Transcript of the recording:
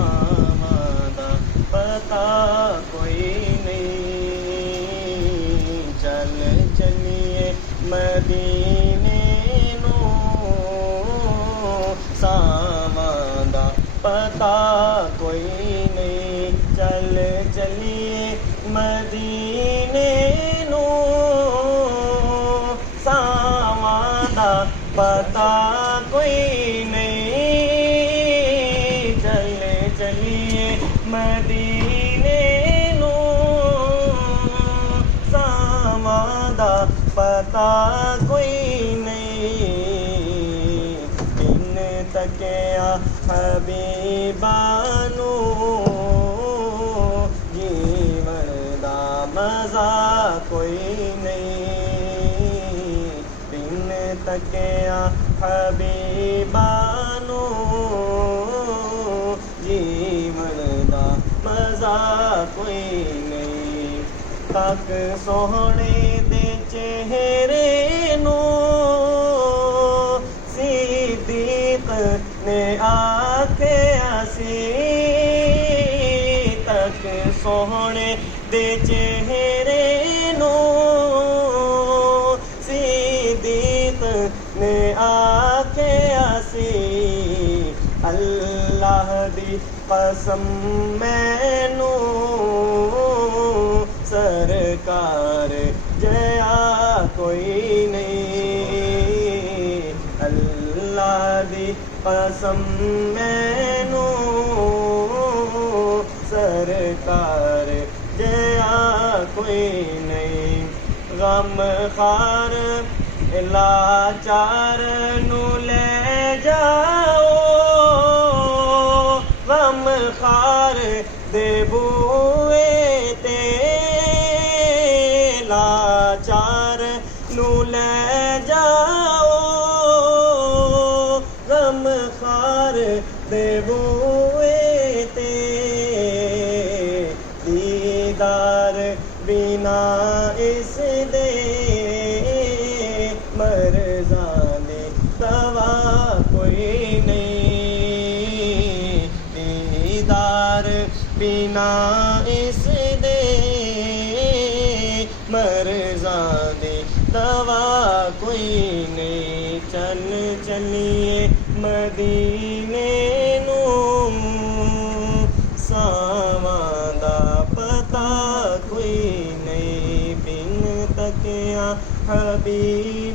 सावां दा पता कोई नहीं। चल चलिए मदीने नूं, सावां दा पता कोई नहीं। चल चलिए मदीने नूं, सावां दा पता कोई नहीं। चल चलिए मदीने नूं, सावां दा पता कोई नहीं। इन तकिया हबीबा नूं, जीवन दा मज़ा कोई नहीं। बिन तकिया हबीबा नूं, जीवन दा मज़ा कोई नहीं। तक सोहणे दे चेहरे नूं, सिद्दीक़ ने आख्या सी। तक सोहणे दे चेहरे नूं, सिद्दीक़ ने आख्या सी। अल्लाह दी कसम मैनू सरकार जया कोई नहीं। अल्लाह दी कसम मैनू सरकार जया कोई नहीं। गम खार लाचार नू ले जाओ, गम खार दे बूए ते लाचार नू ले जाओ। गम खार दे बूए ते दीदार बिना इस दे मरज़ाने दवा कोई नहीं। दीदार बिना इस दे मरज़ाने दवा कोई नहीं। चल चलिए मदीने नूं, सावां दा पता कोई नहीं। बिन तकिया हबीब